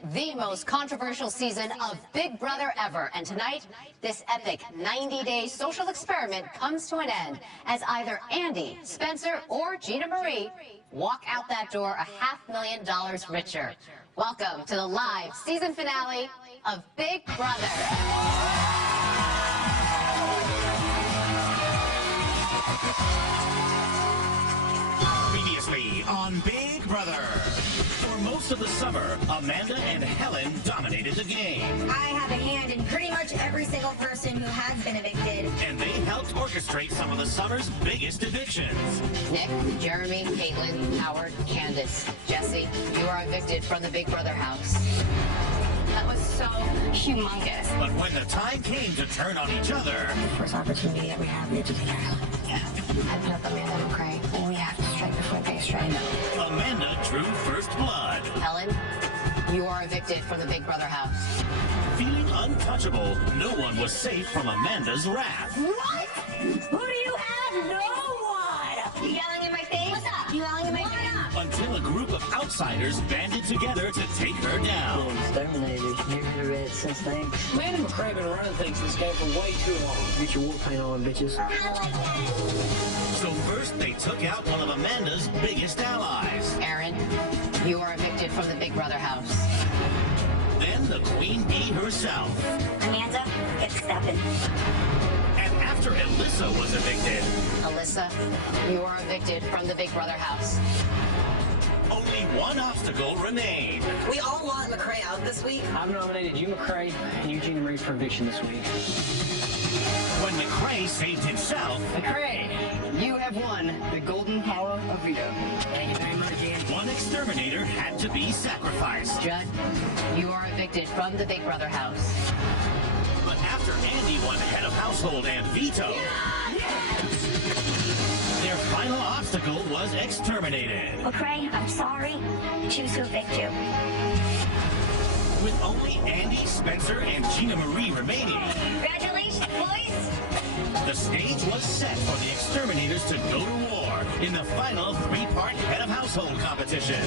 The most controversial season of Big Brother ever. And tonight, this epic 90-day social experiment comes to an end as either Andy, Spencer, or Gina Marie walk out that door $500,000 richer. Welcome to the live season finale of Big Brother. Previously on Big Brother. For most of the summer, Amanda and Helen dominated the game. I have a hand in pretty much every single person who has been evicted. And they helped orchestrate some of the summer's biggest evictions. Nick, Jeremy, Caitlin, Howard, Candace, Jesse, you are evicted from the Big Brother house. That was so humongous. But when the time came to turn on each other... First opportunity that we have, we have to take care of it. Yeah. I put up Amanda and McCray. We have to strike before they strike. Amanda drew first blood. Helen, you are evicted from the Big Brother house. Feeling untouchable, no one was safe from Amanda's wrath. What? Who do you have? No one! You yelling in my face? What's up? You yelling in my face? Until a group of outsiders banded together to take her down. Exterminated. You're the red since thanks. Man and McCray been running things in this game for way too long. Get your war paint on, bitches. I like that. So first, they took out one of Amanda's biggest allies. Aaron, you are evicted from the Big Brother house. Then the Queen Bee herself. Amanda, get stepping. And after Alyssa was evicted, Alyssa, you are evicted from the Big Brother house. only one obstacle remained. We all want McCray out this week. I've nominated you, McCray, and Eugene Marie for eviction this week. When McCray saved himself, McCray, you have won the golden power of veto. Thank you very much, Ian. one exterminator had to be sacrificed. Judd, you are evicted from the Big Brother house. But after Andy won head of household and veto, their final obstacle was exterminated. McCray, I'm sorry. Choose to evict you. With only Andy, Spencer, and Gina Marie remaining, Congratulations, boys. the stage was set for the exterminators to go to war in the final three-part head of household competition.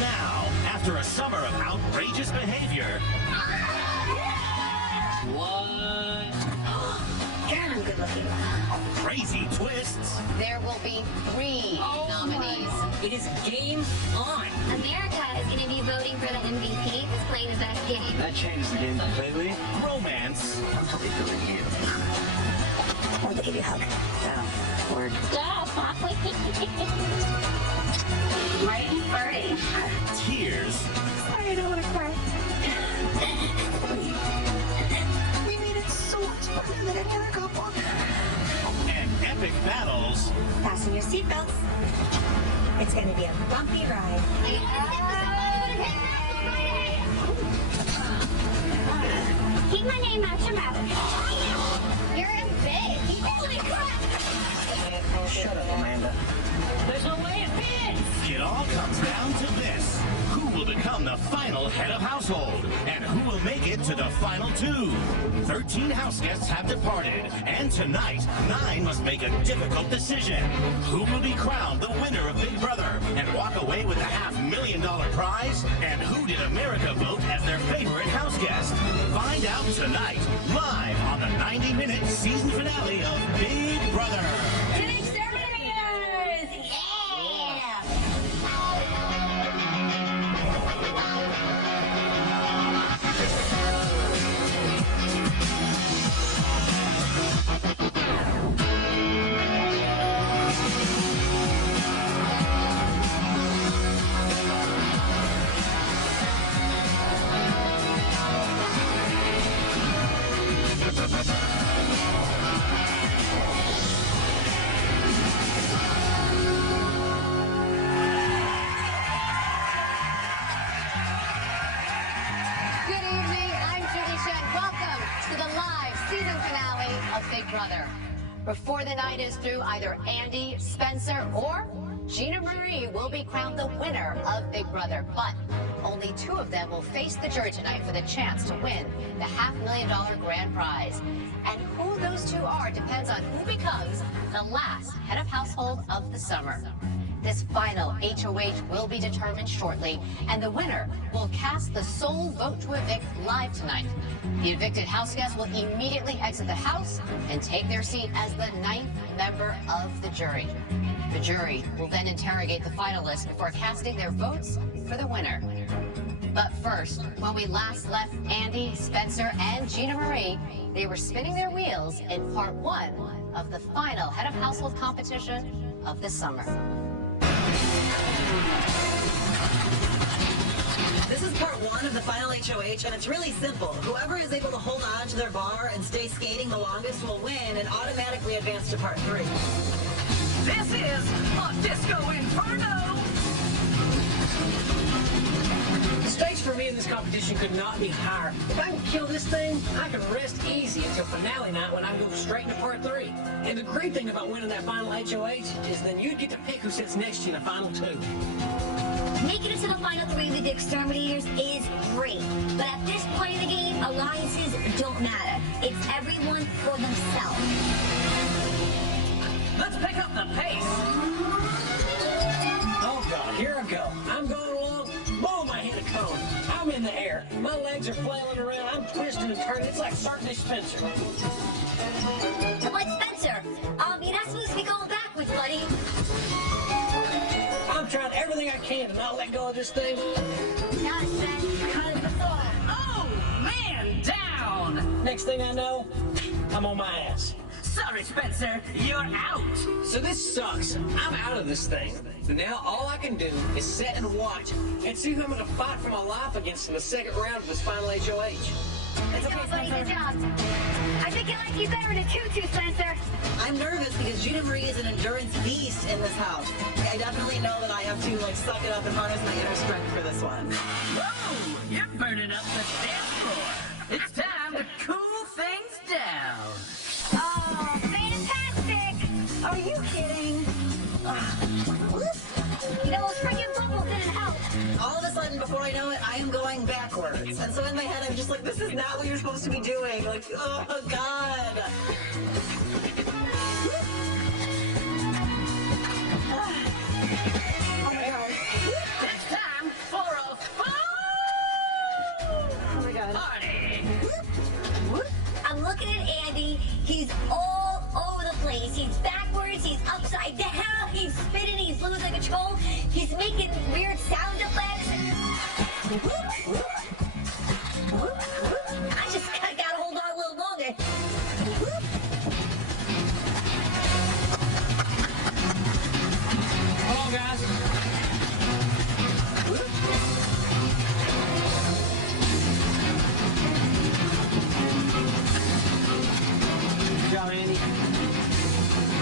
Now, after a summer of outrageous behavior, Aaron, I'm good looking. crazy twists, There will be 3 nominees. It is game on. America is going to be voting for the MVP who's playing the best game. That changes the game completely. romance, I'm totally feeling you. I want to give you a hug. Yeah. Word. Right and farting. tears, Sorry, I don't want to cry. We made it so much better than any other couple. and epic battles. Fasten your seatbelts. It's going to be a bumpy ride. Keep my name out your mouth. You're a bitch. Holy crap. Shut up, Amanda. There's no way it fits! It all comes down to this. Who will become the final head of household? And who will make it to the final 2? 13 house guests have departed. And tonight, 9 must make a difficult decision. Who will be crowned the winner of Big Brother and walk away with a $500,000 prize? And who did America vote as their favorite house guest? Find out tonight, live on the 90-minute season finale of Big Brother. To the exterminators! Yeah! Good evening, I'm Judy. Welcome to the live season finale of Big Brother. Before the night is through, either Andy, Spencer, or Gina Marie will be crowned the winner of Big Brother. But Only 2 of them will face the jury tonight for the chance to win the $500,000 grand prize. And who those 2 are depends on who becomes the last head of household of the summer. This final HOH will be determined shortly, and the winner will cast the sole vote to evict live tonight. The evicted house guests will immediately exit the house and take their seat as the 9th member of the jury. The jury will then interrogate the finalists before casting their votes for the winner. But first, when we last left Andy, Spencer, and Gina Marie, they were spinning their wheels in part 1 of the final head of household competition of the summer. This is part 1 of the final HOH, and it's really simple. Whoever is able to hold on to their bar and stay skating the longest will win and automatically advance to part 3. This is a Disco Inferno! The stakes for me in this competition could not be higher. If I can kill this thing, I can rest easy until finale night when I go straight into part 3. And the great thing about winning that final HOH is then you get to pick who sits next to you in the final 2. Making it to the final 3 with the exterminators is great. But at this point in the game, alliances don't matter. It's everyone for themselves. Let's pick up the pace! Oh God, here I go. I'm going along. Boom, I hit a cone. I'm in the air. My legs are flailing around. I'm twisting and turning. It's like Sergeant Spencer. Like Spencer, you're not supposed to be going backwards, buddy. I'm trying everything I can to not let go of this thing. Not Spencer, because the fall. Oh, man, down! Next thing I know, I'm on my ass. Sorry, Spencer, you're out! So this sucks. I'm out of this thing. So now all I can do is sit and watch and see who I'm going to fight for my life against in the second round of this final HOH. Good job, buddy, good job. I think I like you better than Tutu, Spencer. I'm nervous because Gina Marie is an endurance beast in this house. I definitely know that I have to suck it up and harness my inner strength for this one. Whoa! You're burning up the dance floor! It's time to cool things down! Oh, fantastic! Are you kidding? You know, springing bubbles didn't help. All of a sudden, before I know it, I am going backwards. And so in my head, I'm just like, this is not what you're supposed to be doing. Like, oh, God. Oh, my God. It's time for a fun Oh, my God. party! I'm looking at Andy. He's all over the place. He's backwards. He's upside down. He's spinning. He's losing control. He's making weird sound effects. I just gotta hold on a little longer. Hold on, guys. Good job, Andy.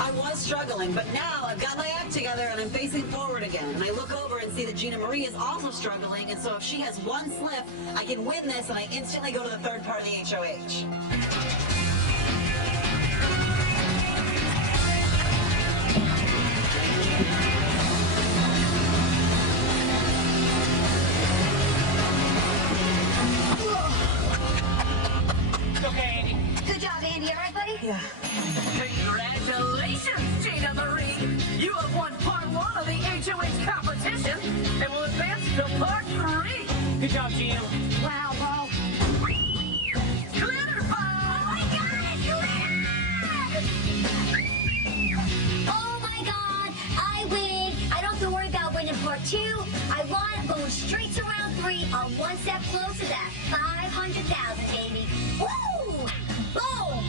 I was struggling, but now I've got my act together and I'm facing forward again. And I look over and see that Gina Marie is also struggling, and so if she has one slip, I can win this and I instantly go to the third part of the HOH. Okay, Andy. Good job, Andy. All right, buddy? Yeah. Congratulations, Gina Marie! You have won part 1 of the HOH competition and will advance to part 3! Good job, Gina. Wow, bro. Glitter bomb! Oh, my God. Oh, my God. I win. I don't have to worry about winning part 2. I won. Going straight to round 3. I'm one step closer to that 500,000, baby. Woo! Boom!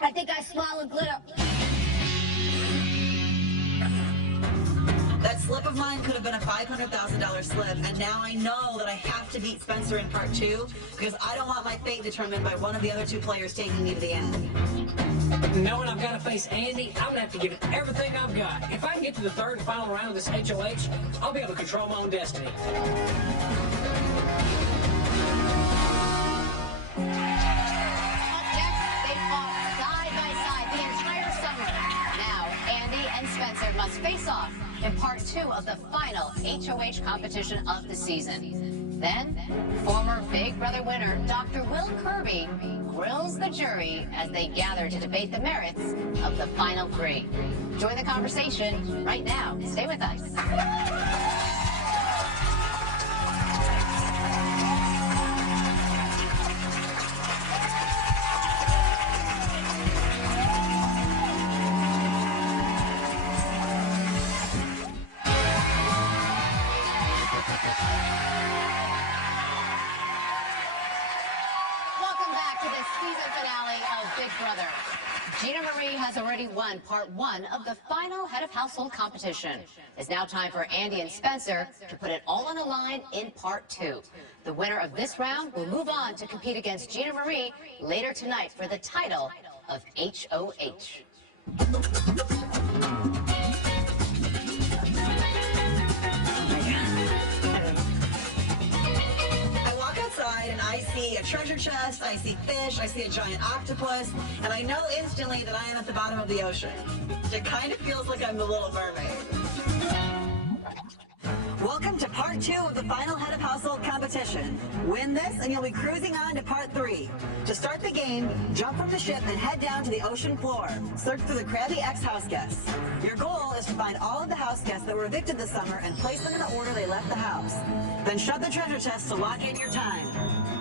I think I swallowed glitter. That slip of mine could have been a $500,000 slip, and now I know that I have to beat Spencer in part 2 because I don't want my fate determined by one of the other 2 players taking me to the end. Knowing I've got to face Andy, I'm going to have to give it everything I've got. If I can get to the third and final round of this HOH, I'll be able to control my own destiny. Up next, they fought side by side the entire summer. Now, in part 2 of the final HOH competition of the season. Then, former Big Brother winner Dr. Will Kirby grills the jury as they gather to debate the merits of the final 3. Join the conversation right now. Stay with us. Gina Marie has already won part 1 of the final Head of Household competition. It's now time for Andy and Spencer to put it all on the line in part 2. The winner of this round will move on to compete against Gina Marie later tonight for the title of HOH. And I see a treasure chest, I see fish, I see a giant octopus, and I know instantly that I am at the bottom of the ocean. It kind of feels like I'm the Little Mermaid. Welcome to part 2 of the final Head of Household competition. Win this and you'll be cruising on to part 3. To start the game, jump from the ship and head down to the ocean floor. Search for the crabby ex-house guests. Your goal is to find all of the house guests that were evicted this summer and place them in the order they left the house. Then shove the treasure chest to lock in your time.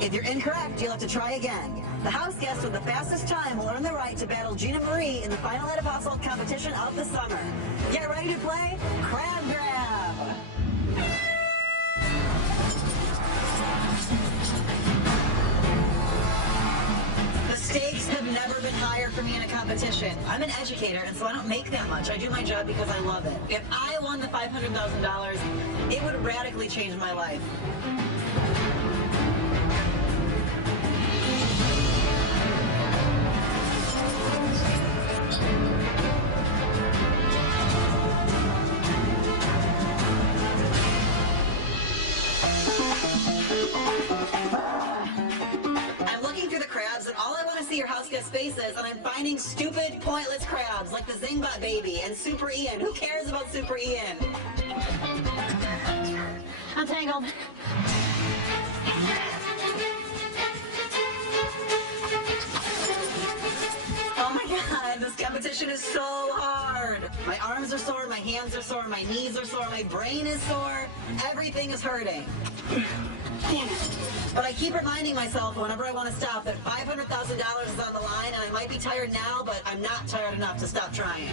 If you're incorrect, you'll have to try again. The house guest with the fastest time will earn the right to battle Gina Marie in the final Head of Household competition of the summer. Get ready to play Crab Grab! The stakes have never been higher for me in a competition. I'm an educator, and so I don't make that much. I do my job because I love it. If I won the $500,000, it would radically change my life. I'm looking through the crabs, and all I want to see are house guest faces, and I'm finding stupid, pointless crabs like the Zingbot Baby and Super Ian. Who cares about Super Ian? I'm tangled. Oh my God, this competition is so hard. My arms are sore, my hands are sore, my knees are sore, my brain is sore. Everything is hurting. Damn it. But I keep reminding myself whenever I want to stop that $500,000 is on the line, and I might be tired now, but I'm not tired enough to stop trying.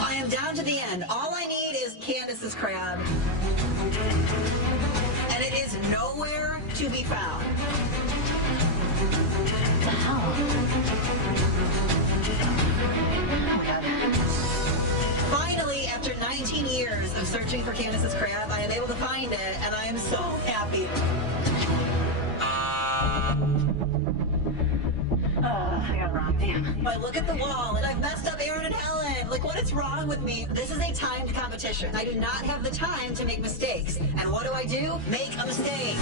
I am down to the end. All I need is Candace's crab. And it is nowhere to be found. What the hell? Oh my God. Finally, after 19 years of searching for Candace's crab, I am able to find it, and I am so happy. I got it wrong, damn. I look at the wall, and I've messed up Aaron and Helen. Like, what is wrong with me? This is a timed competition. I do not have the time to make mistakes. And what do? Make a mistake.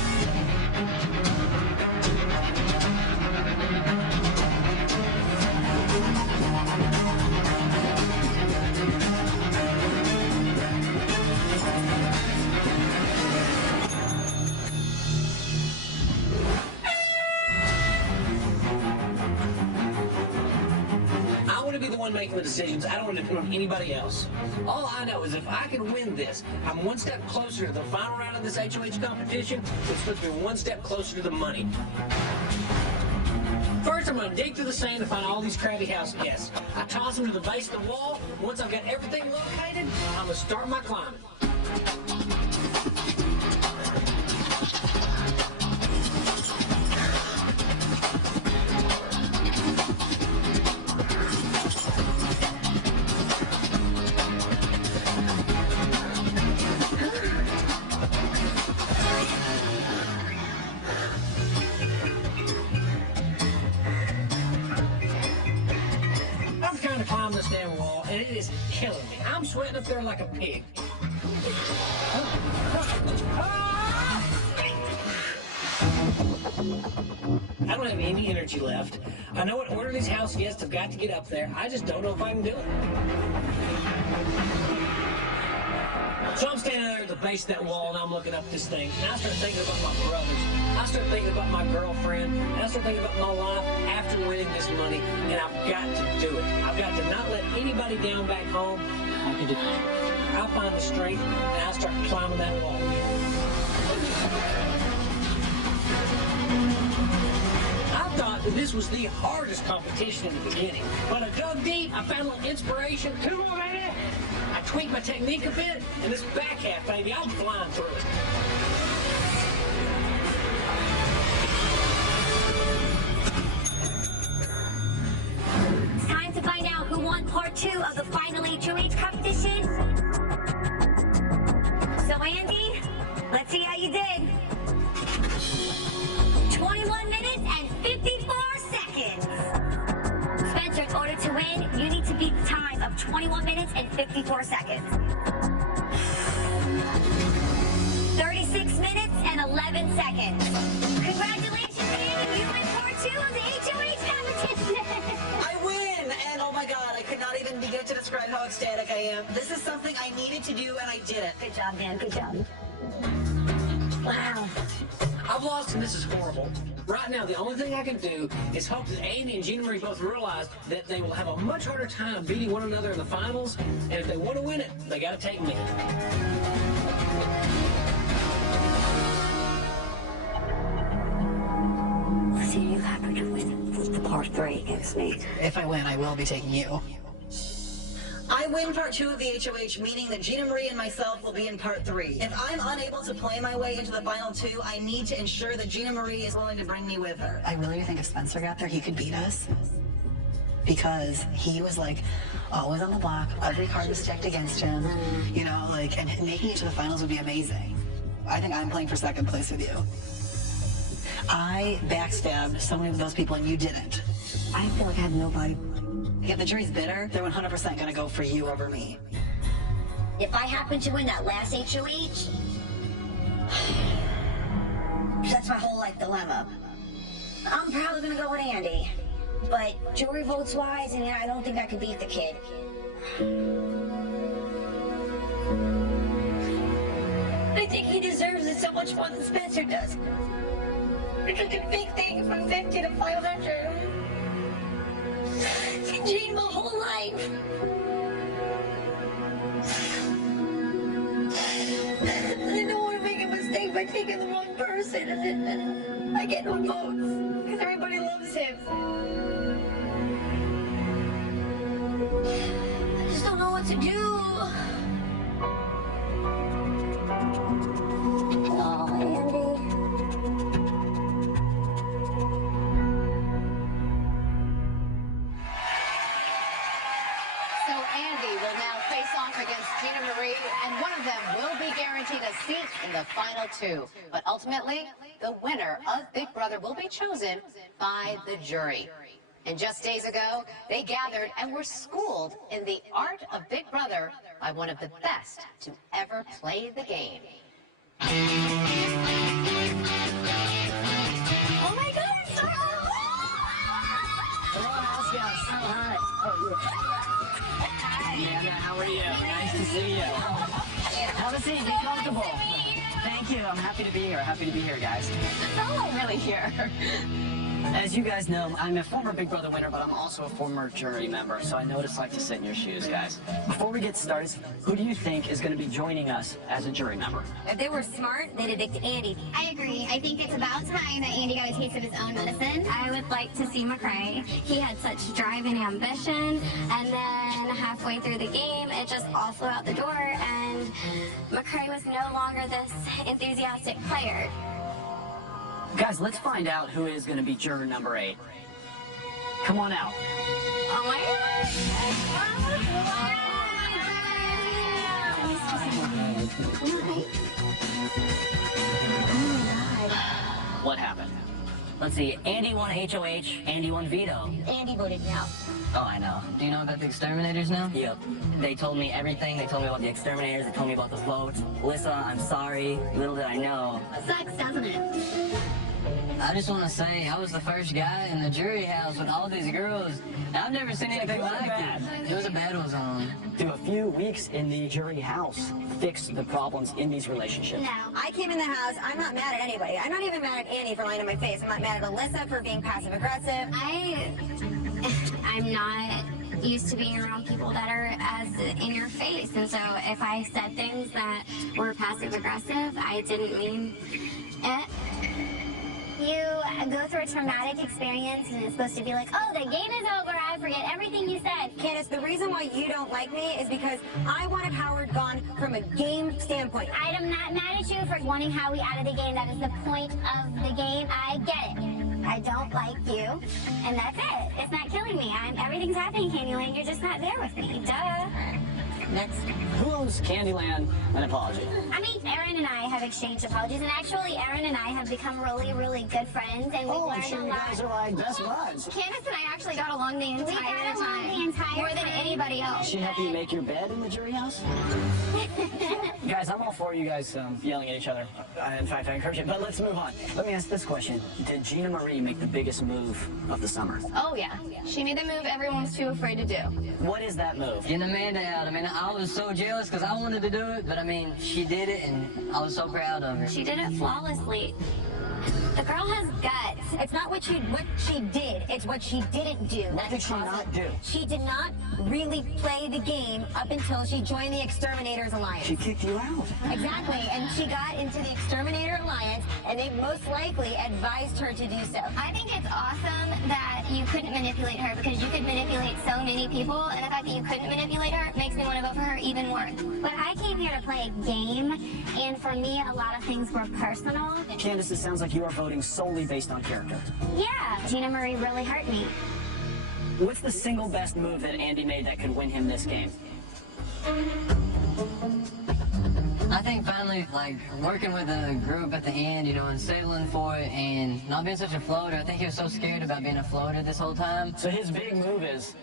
Be the one making the decisions. I don't want to depend on anybody else. All I know is if I can win this, I'm one step closer to the final round of this HOH competition, which puts me one step closer to the money. First, I'm going to dig through the sand to find all these crabby house guests. I toss them to the base of the wall. Once I've got everything located, I'm going to start my climbing. Climb this damn wall, and it is killing me. I'm sweating up there like a pig. I don't have any energy left. I know what order these house guests have got to get up there. I just don't know if I can do it. So I'm standing there at the base of that wall, and I'm looking up this thing, and I start thinking about my brothers. I start thinking about my girlfriend, and I start thinking about my life after winning this money, and I've got to do it. I've got to not let anybody down back home. I can do it. I'll find the strength, and I'll start climbing that wall. I thought that this was the hardest competition in the beginning, but I dug deep, I found a little inspiration. Come on, baby! I tweaked my technique a bit, and this back half, baby, I'm flying through it. It's time to find out who won part 2 of the final HOH competition. So, Andy, let's see how you did. 21 minutes and 54 seconds. Spencer, in order to win, you need to beat the time of 21 minutes and 54 seconds. 36 minutes and 11 seconds. Congratulations, Andy. You win part 2 of the HOH competition. I win! And oh my God, I could not even begin to describe how ecstatic I am. This is something I needed to do, and I did it. Good job, Dan. Good job. Wow. I've lost, and this is horrible. Right now, the only thing I can do is hope that Andy and Gina Marie both realize that they will have a much harder time beating one another in the finals, and if they want to win it, they got to take me. So you have to win the part 3 against me. If I win, I will be taking you. I win part 2 of the HOH, meaning that Gina Marie and myself will be in part 3. If I'm unable to play my way into the final 2, I need to ensure that Gina Marie is willing to bring me with her. I really think if Spencer got there, he could beat us. Because he was like always on the block, every card was stacked against him, you know, like, and making it to the finals would be amazing. I think I'm playing for second place with you. I backstabbed so many of those people and you didn't. I feel like I have nobody. If the jury's bitter, they're 100% gonna go for you over me. If I happen to win that last HOH, that's my whole life dilemma. I'm probably gonna go with Andy, but jury votes wise, and I don't think I could beat the kid. I think he deserves it so much more than Spencer does. It's such a big thing from 50 to 500. It's a dream my whole life. I don't want to make a mistake by taking the wrong person, and then I get no votes because everybody loves him. I just don't know what to do. Oh, Andy. So Andy will now face off against Gina Marie, and one of them will be guaranteed a seat in the final 2. But ultimately, the winner of Big Brother will be chosen by the jury. And just days ago, they gathered and were schooled in the art of Big Brother by one of the best to ever play the game. Oh my God, it's so Hello, house guests. Hi. Amanda, how are you? Nice to see you. Have a seat. Be comfortable. Thank you. I'm happy to be here. Happy to be here, guys. Oh, really here? As you guys know, I'm a former Big Brother winner, but I'm also a former jury member, so I know what it's like to sit in your shoes, guys. Before we get started, who do you think is going to be joining us as a jury member? If they were smart, they'd evict Andy. I agree. I think it's about time that Andy got a taste of his own medicine. I would like to see McCray. He had such drive and ambition, and then halfway through the game, it just all flew out the door, and McCray was no longer this enthusiastic player. Guys, let's find out who is going to be juror number 8. Come on out. Oh my God. What happened? Let's see, Andy won HOH, Andy won veto. Andy voted me out. Oh, I know. Do you know about the exterminators now? Yep. They told me everything. They told me about the exterminators. They told me about the votes. Alyssa, I'm sorry. Little did I know. Sucks, doesn't it? I just want to say I was the first guy in the jury house with all these girls. I've never seen anything like it. It was a battle zone. Do a few weeks in the jury house fix the problems in these relationships? No. I came in the house. I'm not mad at anybody. I'm not even mad at Annie for lying to my face. I'm not mad at Alyssa for being passive aggressive. I'm not used to being around people that are as in your face, and so if I said things that were passive aggressive, I didn't mean it. You go through a traumatic experience and it's supposed to be like, oh, the game is over, I forget everything you said. Candace, the reason why you don't like me is because I wanted Howard gone from a game standpoint. I'm not mad at you for wanting Howie out of the game. That is the point of the game. I get it. I don't like you, and that's it. It's not killing me. Everything's happening, Candyland. You're just not there with me. Duh. Next. Who owes Candyland an apology? I mean, Aaron and I have exchanged apologies, and actually, Aaron and I have become really, really good friends, and we've learned sure a you lot. guys are like best buds. Candace and I actually got along the entire time. More than anybody else. She helped you make your bed in the jury house? Guys, I'm all for you guys yelling at each other. In fact, I encourage it. But let's move on. Let me ask this question. Did Gina Marie make the biggest move of the summer? Oh, yeah. She made the move everyone was too afraid to do. What is that move? Getting Amanda out. I mean, I was so jealous because I wanted to do it, but I mean, she did it, and I was so proud of her. She did it flawlessly. The girl has guts. It's not what she did, it's what she didn't do. What did she not do? She did not really play the game up until she joined the Exterminators Alliance. She kicked you out. Exactly, and she got into the Exterminator Alliance, and they most likely advised her to do so. I think it's awesome that you couldn't manipulate her because you could manipulate so many people, and the fact that you couldn't manipulate her makes me want to vote for her even more. But I came here to play a game, and for me, a lot of things were personal. Candace, it sounds like you are voting solely based on character. Yeah, Gina Marie really hurt me. What's the single best move that Andy made that could win him this game? I think finally, like, working with a group at the end, you know, and settling for it and not being such a floater. I think he was so scared about being a floater this whole time. So his big move is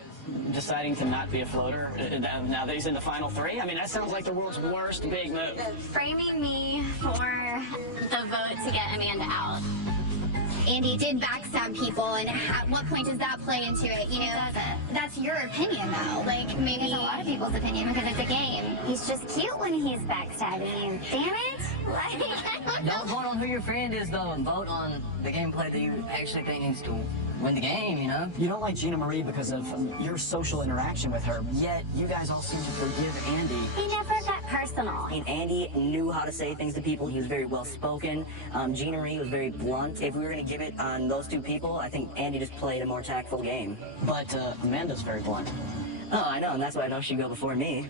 deciding to not be a floater now that he's in the final three? I mean, that sounds like the world's worst big move. Framing me for the vote to get Amanda out. Andy did backstab people, and at what point does that play into it? You know, that's your opinion, though. Like, maybe it's a lot of people's opinion because it's a game. He's just cute when he's backstabbing you. Damn it! Like, Don't vote on who your friend is, though, and vote on the gameplay that you actually think needs to win the game, you know? You don't like Gina Marie because of your social interaction with her, yet you guys all seem to forgive Andy. he never got personal. And Andy knew how to say things to people. He was very well spoken. Gina Marie was very blunt. If we were going to give it on those two people, I think Andy just played a more tactful game. But Amanda's very blunt. Oh, I know, and that's why I know she'd go before me.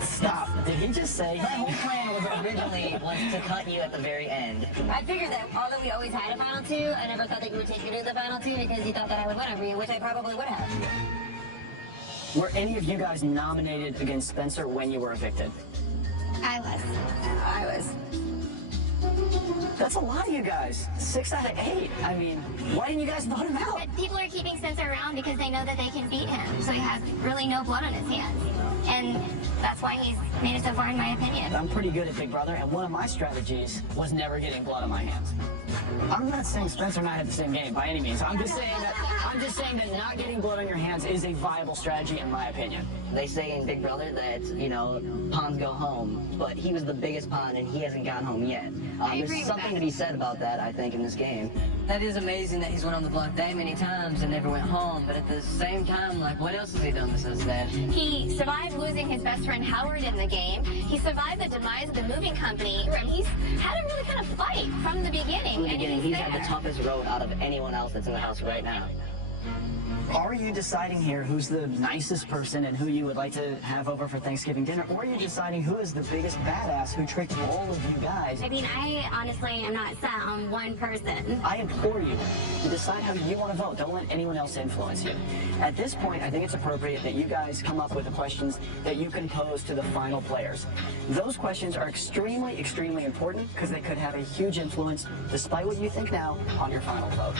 Stop. Did he just say? My whole plan was originally to cut you at the very end. I figured that although we always had a final two, I never thought that you would take me to the final two because you thought that I would win over you, which I probably would have. Were any of you guys nominated against Spencer when you were evicted? I was. I was. That's a lot of you guys. 6 out of 8. I mean, why didn't you guys vote him out? But people are keeping Spencer around because they know that they can beat him, so he has really no blood on his hands. And that's why he's made it so far, in my opinion. I'm pretty good at Big Brother, and one of my strategies was never getting blood on my hands. I'm not saying Spencer and I had the same game by any means. I'm just saying that not getting blood on your hands is a viable strategy in my opinion. They say in Big Brother that, you know, pawns go home, but he was the biggest pawn and he hasn't gone home yet. There's something to be said about that, I think, in this game. That is amazing that he's went on the block that many times and never went home, but at the same time, like, what else has he done besides that? He survived losing his best friend Howard in the game. He survived the demise of the moving company, and he's had to really kind of fight from the beginning. From the beginning, he's had the toughest road out of anyone else that's in the house right now. Are you deciding here who's the nicest person and who you would like to have over for Thanksgiving dinner, or are you deciding who is the biggest badass who tricked all of you guys? I mean, I honestly am not set on one person. I implore you to decide how you want to vote. Don't let anyone else influence you. At this point, I think it's appropriate that you guys come up with the questions that you can pose to the final players. Those questions are extremely, extremely important because they could have a huge influence, despite what you think now, on your final vote.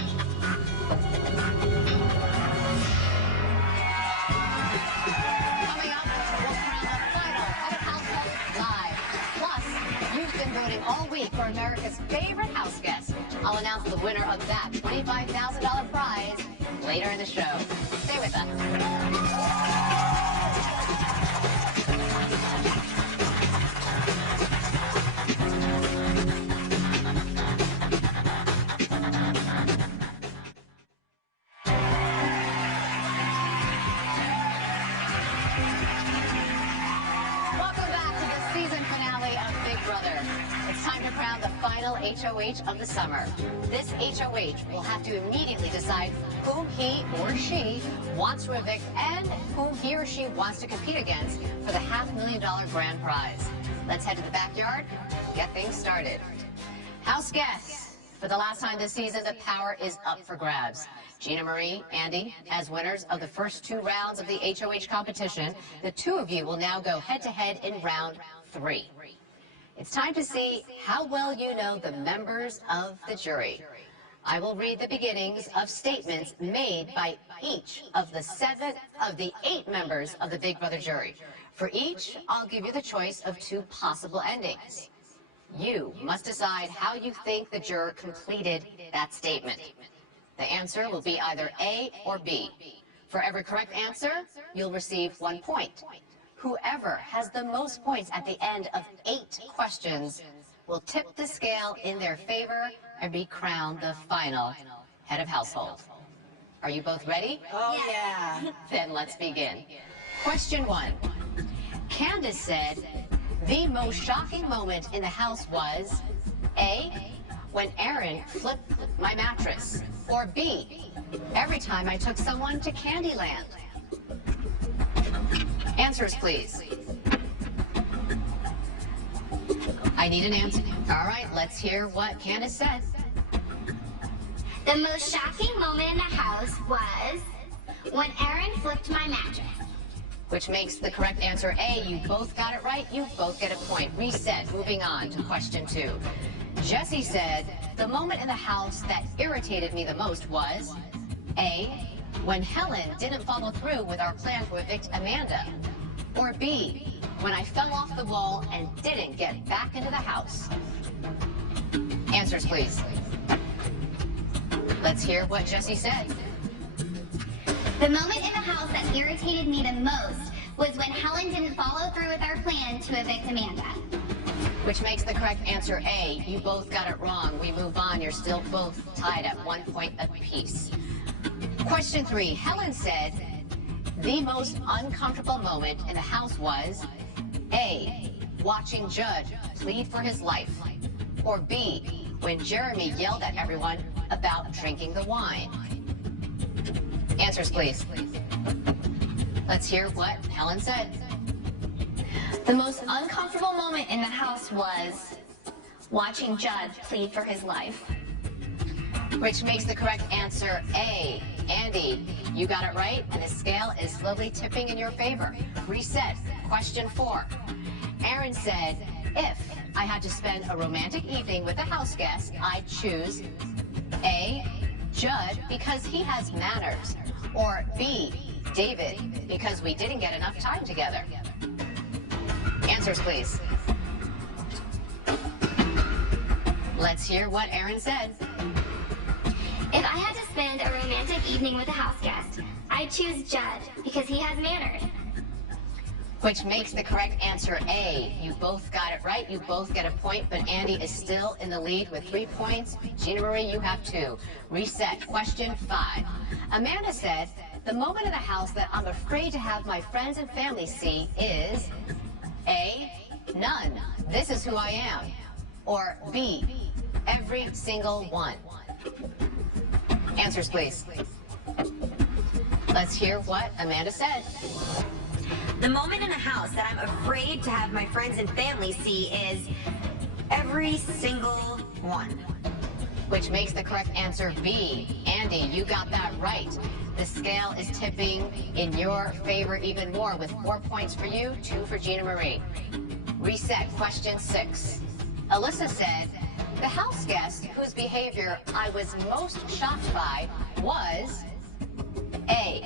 voting all week for America's favorite house guest. I'll announce the winner of that $25,000 prize later in the show. Stay with us. Final HOH of the summer. This HOH will have to immediately decide whom he or she wants to evict and whom he or she wants to compete against for the $500,000 grand prize. Let's head to the backyard and get things started. House guests, for the last time this season, the power is up for grabs. Gina Marie, Andy, as winners of the first 2 rounds of the HOH competition, the 2 of you will now go head-to-head in round 3. It's time to see how well you know the members of the jury. I will read the beginnings of statements made by each of the 8 members of the Big Brother jury. For each, I'll give you the choice of 2 possible endings. You must decide how you think the juror completed that statement. The answer will be either A or B. For every correct answer, you'll receive 1 point. Whoever has the most points at the end of 8 questions will tip the scale in their favor and be crowned the final head of household. Are you both ready? Oh, yeah. Then let's begin. Question 1. Candace said, the most shocking moment in the house was A, when Aaron flipped my mattress, or B, every time I took someone to Candyland. Answers, please. I need an answer. All right, let's hear what Candace said. The most shocking moment in the house was when Aaron flipped my mattress. Which makes the correct answer A. You both got it right. You both get a point. Reset. Moving on to question 2. Jesse said, the moment in the house that irritated me the most was A, when Helen didn't follow through with our plan to evict Amanda. Or B, when I fell off the wall and didn't get back into the house. Answers, please. Let's hear what Jesse said. The moment in the house that irritated me the most was when Helen didn't follow through with our plan to evict Amanda. Which makes the correct answer A. You both got it wrong. We move on. You're still both tied at 1 point apiece. Question 3. Helen said, the most uncomfortable moment in the house was A, watching Judd plead for his life, or B, when Jeremy yelled at everyone about drinking the wine. Answers, please. Let's hear what Helen said. The most uncomfortable moment in the house was watching Judd plead for his life. Which makes the correct answer A. Andy, you got it right, and the scale is slowly tipping in your favor. Reset. Question 4. Aaron said, if I had to spend a romantic evening with a house guest, I'd choose A, Judd, because he has manners, or B, David, because we didn't get enough time together. Answers, please. Let's hear what Aaron said. If I had to spend a romantic evening with a house guest, I'd choose Judd because he has manners. Which makes the correct answer A. You both got it right. You both get a point, but Andy is still in the lead with 3 points. Gina Marie, you have 2. Reset. Question 5. Amanda said, the moment in the house that I'm afraid to have my friends and family see is A, none. This is who I am. Or B, every single one. Answers, please. Let's hear what Amanda said. The moment in a house that I'm afraid to have my friends and family see is every single one. Which makes the correct answer B. Andy, you got that right. The scale is tipping in your favor even more with 4 points for you, 2 for Gina Marie. Reset. Question 6. Alyssa said, the house guest whose behavior I was most shocked by was A,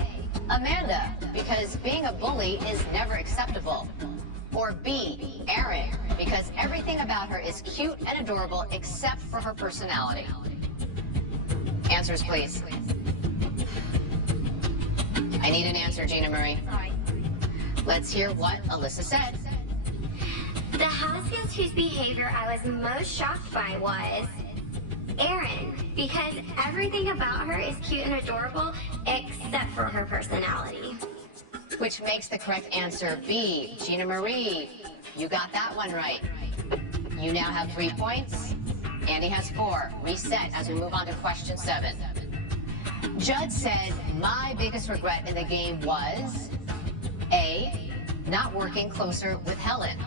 Amanda, because being a bully is never acceptable. Or B, Erin, because everything about her is cute and adorable except for her personality? Answers, please. I need an answer, Gina Marie. Sorry. Let's hear what Alyssa said. The house guest whose behavior I was most shocked by was Erin, because everything about her is cute and adorable except for her personality. Which makes the correct answer B, Gina Marie. You got that one right. You now have 3 points. Andy has 4. Reset as we move on to question 7. Judd said, my biggest regret in the game was A, not working closer with Helen.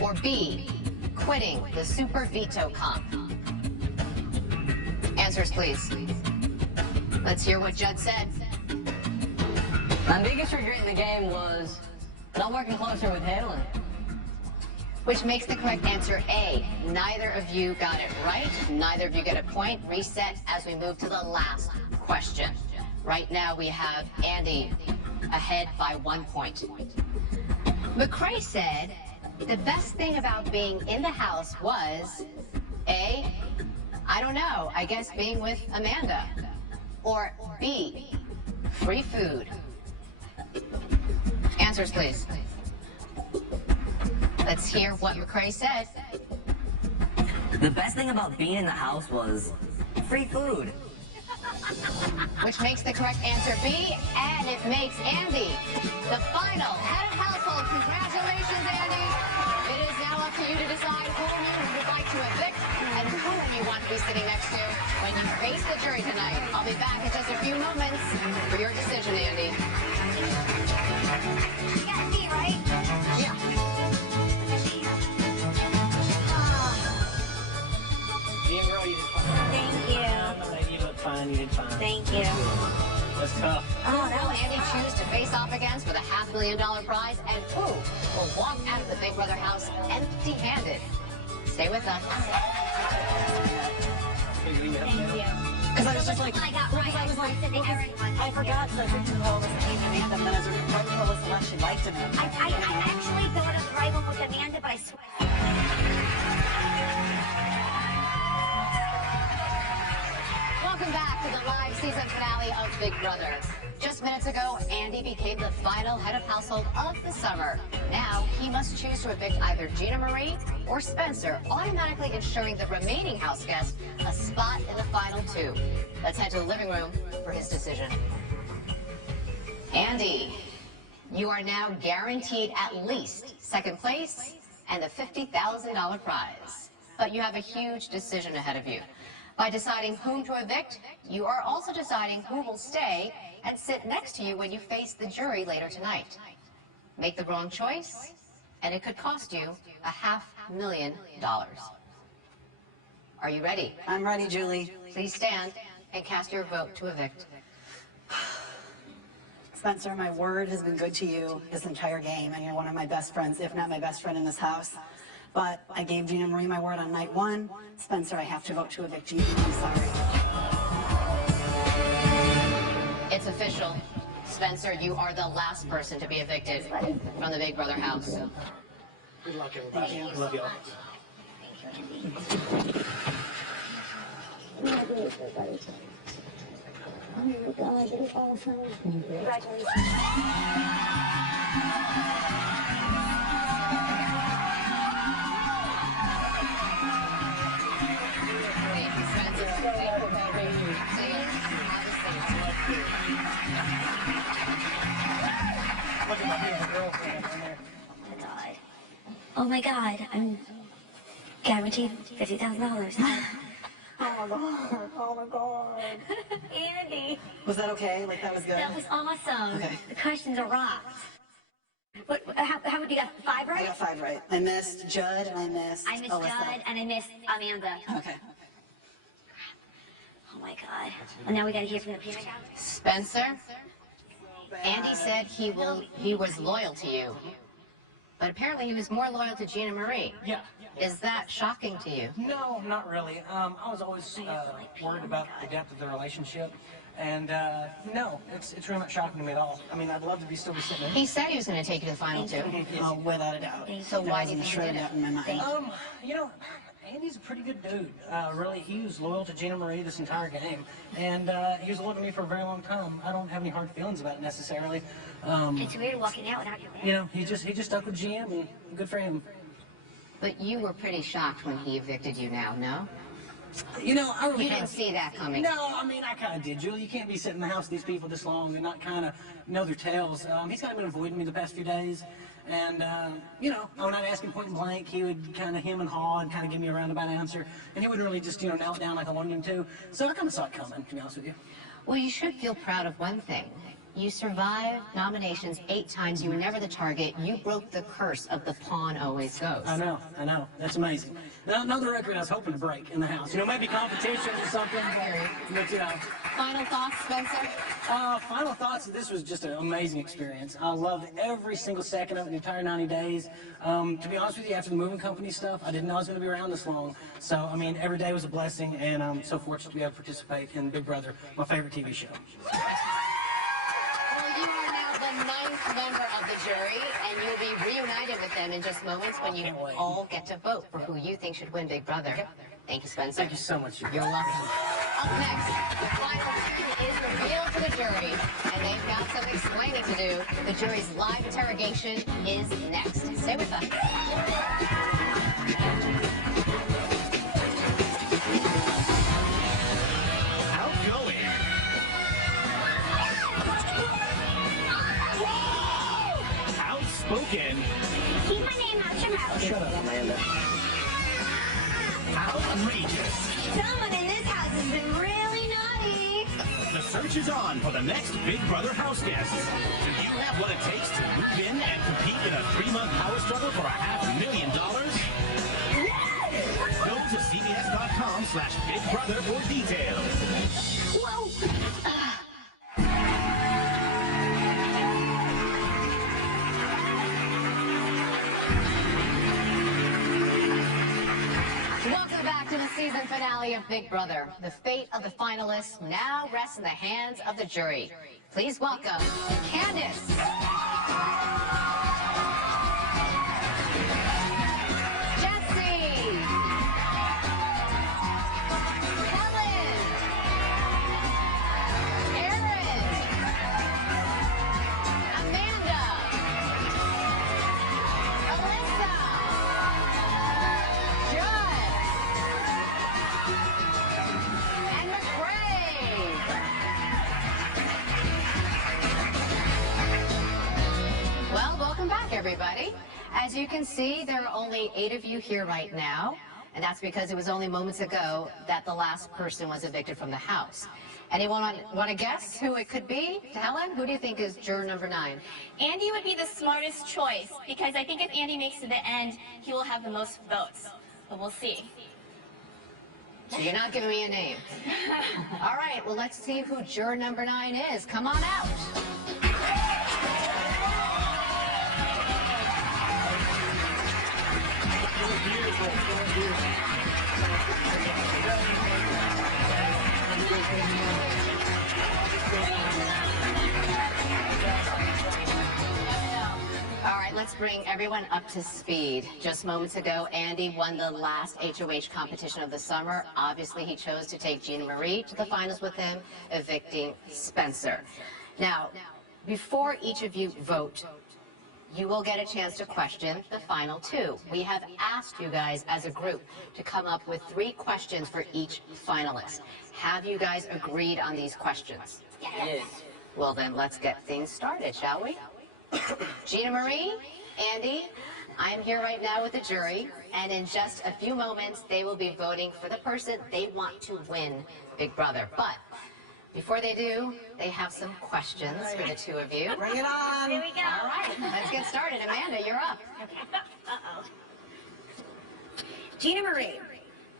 Or B, quitting the super veto comp. Answers, please. Let's hear what Judd said. My biggest regret in the game was not working closer with Helen. Which makes the correct answer A. Neither of you got it right. Neither of you get a point. Reset as we move to the last question. Right now we have Andy ahead by 1 point. McCrae said, the best thing about being in the house was A, I don't know, I guess being with Amanda. Or B, free food. Answers, please. Let's hear what McCrae said. The best thing about being in the house was free food. Which makes the correct answer B, and it makes Andy the final head of household. Congratulations, Andy. It is now up to you to decide whom you would like to evict and whom you want to be sitting next to when you face the jury tonight. I'll be back in just a few moments for your decision, Andy. You got C, right? Yeah. Girl, you did fine. Thank you. You look fine. You did fine. Thank you. That's tough. Who will Andy choose to face off against with a $500,000 prize? And who will walk out of the Big Brother house empty-handed? Stay with us. Thank you. Because I was just like, I got right. I was like, I forgot that I picked Nicole as Amanda, and then I was right when Alyssa left, she liked him. I actually thought of the right one with Amanda, but I swear. Welcome back to the live season finale of Big Brother. Just minutes ago, Andy became the final head of household of the summer. Now, he must choose to evict either Gina Marie or Spencer, automatically ensuring the remaining house guests a spot in the final 2. Let's head to the living room for his decision. Andy, you are now guaranteed at least second place and the $50,000 prize. But you have a huge decision ahead of you. By deciding whom to evict, you are also deciding who will stay and sit next to you when you face the jury later tonight. Make the wrong choice, and it could cost you $500,000. Are you ready? I'm ready, Julie. Please stand and cast your vote to evict. Spencer, my word has been good to you this entire game, and you're one of my best friends, if not my best friend in this house. But I gave Gina Marie my word on night 1. Spencer, I have to vote to evict you. I'm sorry. It's official. Spencer, you are the last person to be evicted from the Big Brother house. Good luck, everybody. Thank you. Love y'all. Oh my God, it is awesome. Congratulations. Oh my God, I'm guaranteed $50,000. Oh my God. Oh my God. Andy. Was that okay? Like, that was good? That was awesome. Okay. The questions are rocked. What, how would you got 5 right? I got 5 right. I missed Judd and I missed Alyssa. Judd and I missed Amanda. Okay. Oh my God. And now we gotta hear from the peanut gallery. Spencer, Andy said he was loyal to you, but apparently he was more loyal to Gina Marie. Yeah. Is that shocking to you? No, not really. I was always worried about the depth of the relationship. And no, it's really not shocking to me at all. I mean, I'd love to still be sitting there. He said he was going to take you to the final two. Oh, without a doubt. So why do you think he did it? In my mind. You know, Andy's a pretty good dude. Really, he was loyal to Gina Marie this entire game, and he was loyal to me for a very long time. I don't have any hard feelings about it necessarily. It's weird walking out without your You know, he just stuck with GM, and good for him. But you were pretty shocked when he evicted you now, no? You know, I really You didn't see that coming. No, I mean, I kind of did, Julie. You can't be sitting in the house with these people this long and not kind of know their tales. He's kind of been avoiding me the past few days. And, you know, when I'd ask him point blank, he would kind of hem and haw and kind of give me a roundabout answer. And he wouldn't really just, you know, nail it down like I wanted him to. So I kind of saw it coming, to be honest with you. Well, you should feel proud of one thing. You survived nominations 8 times. You were never the target. You broke the curse of the pawn always goes. I know. That's amazing. Now, another record I was hoping to break in the house. You know, maybe competitions or something. But, you know. Final thoughts, Spencer? Final thoughts, this was just an amazing experience. I loved every single second of it, the entire 90 days. To be honest with you, after the moving company stuff, I didn't know I was going to be around this long. So, I mean, every day was a blessing, and I'm so fortunate to be able to participate in Big Brother, my favorite TV show. Well, you are now the 9th member of the jury, and you'll be reunited with them in just moments when you all get to vote for who you think should win Big Brother. Okay. Thank you, Spencer. Thank you so much. You're welcome. Up next, the final team is revealed to the jury, and they've got some explaining to do. The jury's live interrogation is next. Stay with us. Outgoing. Outspoken. Keep my name out your mouth. Shut up, Amanda. Outrageous. Someone in this house has been really naughty. The search is on for the next Big Brother house guests. Do you have what it takes to move in and compete in a 3-month power struggle for $500,000? Go to CBS.com/BigBrother for details. Whoa. Welcome back to the season finale of Big Brother. The fate of the finalists now rests in the hands of the jury. Please welcome Candace, Jesse, Helen, Aaron, Amanda, Alyssa, Judd, and McCray. Well, welcome back, everybody. As you can see, there are only 8 of you here right now, and that's because it was only moments ago that the last person was evicted from the house. Anyone want to guess who it could be? Helen, who do you think is juror number 9? Andy would be the smartest choice because I think if Andy makes it to the end, he will have the most votes. But we'll see. So you're not giving me a name. All right, well, let's see who juror number 9 is. Come on out. All right, let's bring everyone up to speed. Just moments ago, Andy won the last HOH competition of the summer. Obviously, he chose to take Gina Marie to the finals with him, evicting Spencer. Now, before each of you vote, you will get a chance to question the final 2. We have asked you guys as a group to come up with 3 questions for each finalist. Have you guys agreed on these questions? Yes. Well, then let's get things started, shall we? Gina Marie, Andy, I am here right now with the jury, and in just a few moments, they will be voting for the person they want to win Big Brother. But before they do, they have some questions for the 2 of you. Bring it on. Here we go. All right, let's get started. Amanda, you're up. Uh-oh. Gina Marie,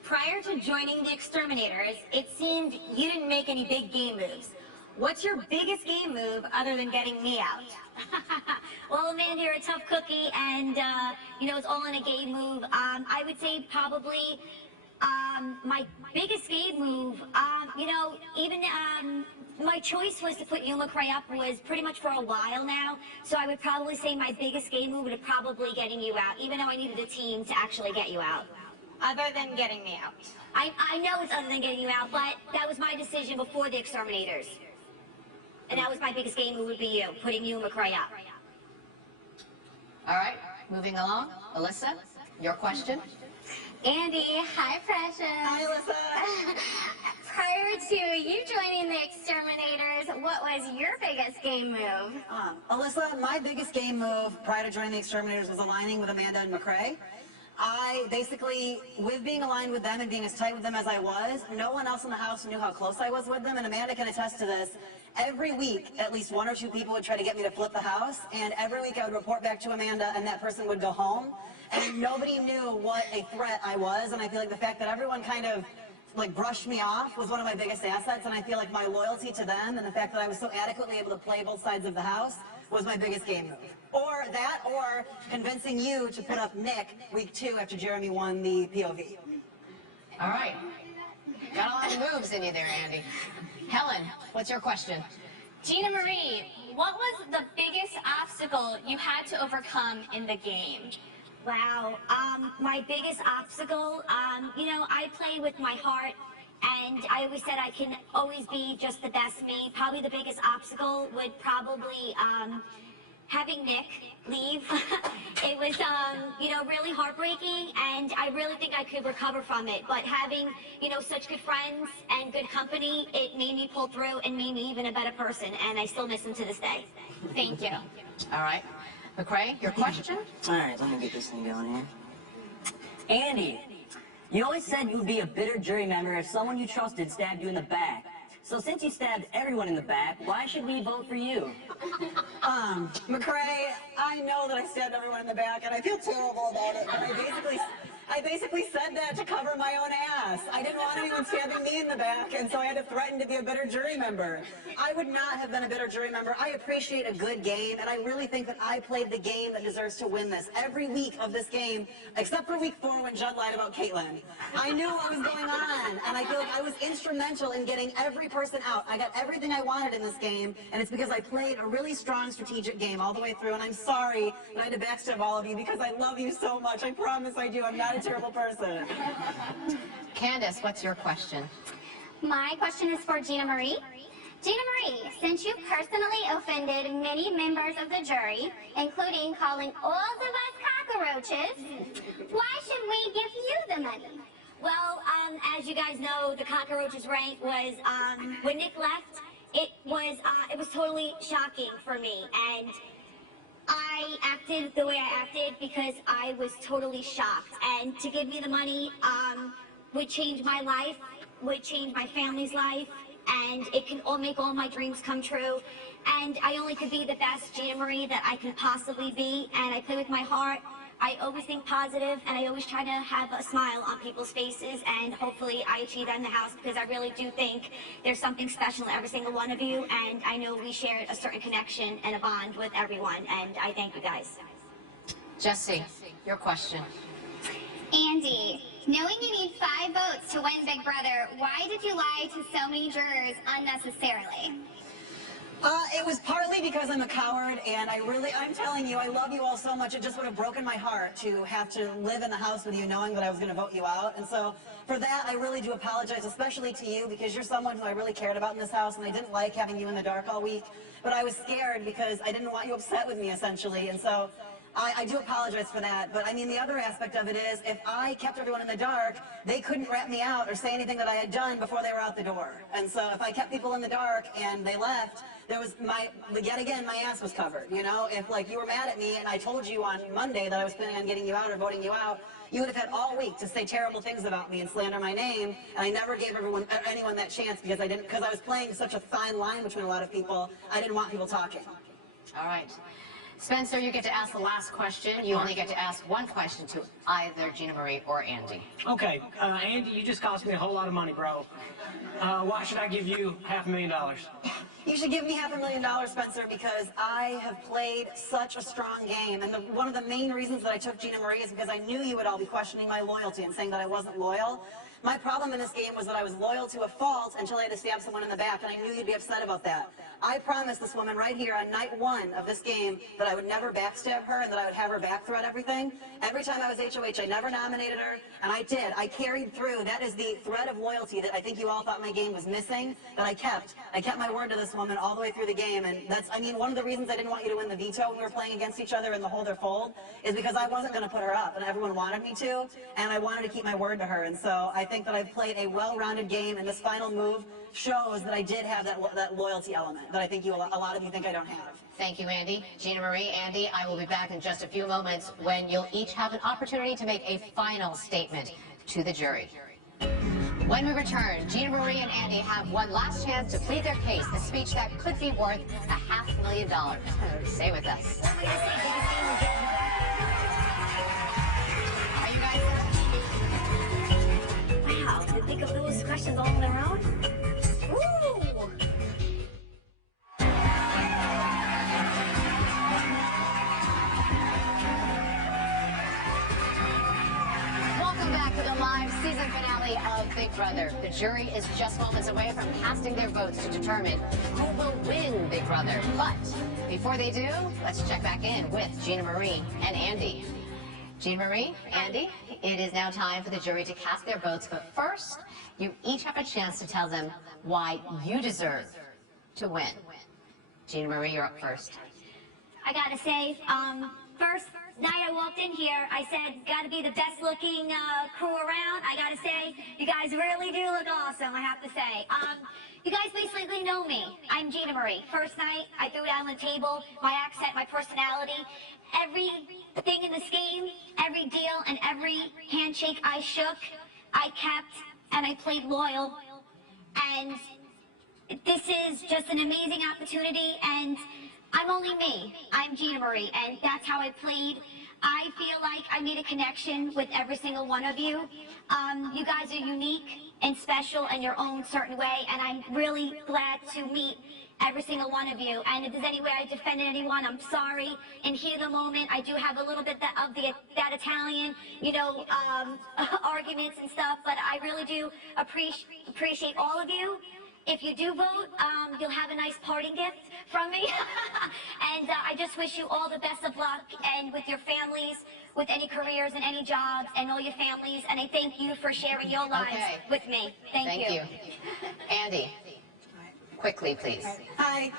prior to joining the Exterminators, it seemed you didn't make any big game moves. What's your biggest game move other than getting me out? Well, Amanda, you're a tough cookie, and, you know, it's all in a game move. I would say probably My biggest game move, you know, even my choice was to put you and McCray up was pretty much for a while now. So I would probably say my biggest game move would probably getting you out, even though I needed a team to actually get you out. Other than getting me out. I know it's other than getting you out, but that was my decision before the Exterminators. And that was my biggest game move would be you, putting you and McCray up. All right, moving along. Alyssa, your question. Andy, hi, Precious. Hi, Alyssa. Prior to you joining the Exterminators, what was your biggest game move? Alyssa, my biggest game move prior to joining the Exterminators was aligning with Amanda and McCray. I basically, with being aligned with them and being as tight with them as I was, no one else in the house knew how close I was with them, and Amanda can attest to this. Every week, at least one or two people would try to get me to flip the house, and every week I would report back to Amanda, and that person would go home, and nobody knew what a threat I was, and I feel like the fact that everyone kind of like brushed me off was one of my biggest assets, and I feel like my loyalty to them and the fact that I was so adequately able to play both sides of the house was my biggest game move. Or that, or convincing you to put up Nick week 2 after Jeremy won the POV. All right. Got a lot of moves in you there, Andy. Helen, what's your question? Gina Marie, what was the biggest obstacle you had to overcome in the game? Wow, my biggest obstacle, you know, I play with my heart, and I always said I can always be just the best me. Probably the biggest obstacle would probably, having Nick leave. It was, you know, really heartbreaking, and I really think I could recover from it. But having, you know, such good friends and good company, it made me pull through and made me even a better person, and I still miss him to this day. Thank you. All right. McCray, your question? All right, let me get this thing going here. Andy, you always said you would be a bitter jury member if someone you trusted stabbed you in the back. So since you stabbed everyone in the back, why should we vote for you? McCray, I know that I stabbed everyone in the back, and I feel terrible about it, but I basically said that to cover my own ass. I didn't want anyone stabbing me in the back, and so I had to threaten to be a bitter jury member. I would not have been a bitter jury member. I appreciate a good game, and I really think that I played the game that deserves to win this. Every week of this game, except for week 4 when Judd lied about Caitlyn, I knew what was going on, and I feel like I was instrumental in getting every person out. I got everything I wanted in this game, and it's because I played a really strong strategic game all the way through, and I'm sorry that I had to backstab all of you because I love you so much. I promise I do. I'm not a terrible person. Candace, what's your question? My question is for Gina Marie. Gina Marie, since you personally offended many members of the jury, including calling all of us cockroaches, why should we give you the money? Well, as you guys know, the cockroaches rank was, when Nick left, it was totally shocking for me, and I acted the way I acted because I was totally shocked, and to give me the money would change my life, would change my family's life, and it can all make all my dreams come true, and I only could be the best Gina Marie that I can possibly be, and I play with my heart. I always think positive, and I always try to have a smile on people's faces, and hopefully I achieve that in the house, because I really do think there's something special in every single one of you, and I know we shared a certain connection and a bond with everyone, and I thank you guys. Jesse, your question. Andy, knowing you need 5 votes to win Big Brother, why did you lie to so many jurors unnecessarily? It was partly because I'm a coward, and I'm telling you, I love you all so much, it just would have broken my heart to have to live in the house with you knowing that I was going to vote you out. And so for that, I really do apologize, especially to you, because you're someone who I really cared about in this house, and I didn't like having you in the dark all week. But I was scared because I didn't want you upset with me, essentially. And so I do apologize for that. But I mean, the other aspect of it is, if I kept everyone in the dark, they couldn't rat me out or say anything that I had done before they were out the door. And so if I kept people in the dark and they left, there was yet again, my ass was covered, you know? If, like, you were mad at me and I told you on Monday that I was planning on getting you out or voting you out, you would have had all week to say terrible things about me and slander my name, and I never gave anyone that chance because I was playing such a fine line between a lot of people, I didn't want people talking. All right. Spencer, you get to ask the last question. You only get to ask one question to either Gina Marie or Andy. Okay, Andy, you just cost me a whole lot of money, bro. Why should I give you $500,000? You should give me $500,000, Spencer, because I have played such a strong game. And one of the main reasons that I took Gina Marie is because I knew you would all be questioning my loyalty and saying that I wasn't loyal. My problem in this game was that I was loyal to a fault until I had to stab someone in the back, and I knew you'd be upset about that. I promised this woman right here on night 1 of this game that I would never backstab her and that I would have her back throughout everything. Every time I was HOH, I never nominated her, and I did. I carried through. That is the thread of loyalty that I think you all thought my game was missing, that I kept. I kept my word to this woman all the way through the game, and that's, I mean, one of the reasons I didn't want you to win the veto when we were playing against each other in the hold or fold is because I wasn't going to put her up, and everyone wanted me to, and I wanted to keep my word to her, and so I think that I've played a well-rounded game, and this final move shows that I did have that loyalty element that I think a lot of you think I don't have. Thank you, Andy. Gina Marie, Andy, I will be back in just a few moments when you'll each have an opportunity to make a final statement to the jury. When we return, Gina Marie and Andy have one last chance to plead their case, a speech that could be worth $500,000. Stay with us. Are you guys there? Wow, to think of those questions all on their own? Woo! Welcome back to the live season finale of Big Brother. The jury is just moments away from casting their votes to determine who will win Big Brother. But before they do, let's check back in with Gina Marie and Andy. Gina Marie, Andy, it is now time for the jury to cast their votes, but first, you each have a chance to tell them why you deserve to win. Gina Marie, you're up first. I gotta say, first night I walked in here, I said, gotta be the best looking crew around. I gotta say, you guys really do look awesome, I have to say. You guys basically know me. I'm Gina Marie. First night, I threw it out on the table, my accent, my personality. Everything in this game, every deal and every handshake I shook, I kept, and I played loyal. And this is just an amazing opportunity, and I'm only me. I'm Gina Marie, and that's how I played. I feel like I made a connection with every single one of you. You guys are unique and special in your own certain way, and I'm really glad to meet every single one of you. And if there's any way I defended anyone, I'm sorry. And here the moment, I do have a little bit of that Italian, you know, arguments and stuff, but I really do appreciate all of you. If you do vote, you'll have a nice parting gift from me. And I just wish you all the best of luck, and with your families, with any careers and any jobs, and all your families. And I thank you for sharing your lives with me. Thank you. Andy, quickly, please. Hi.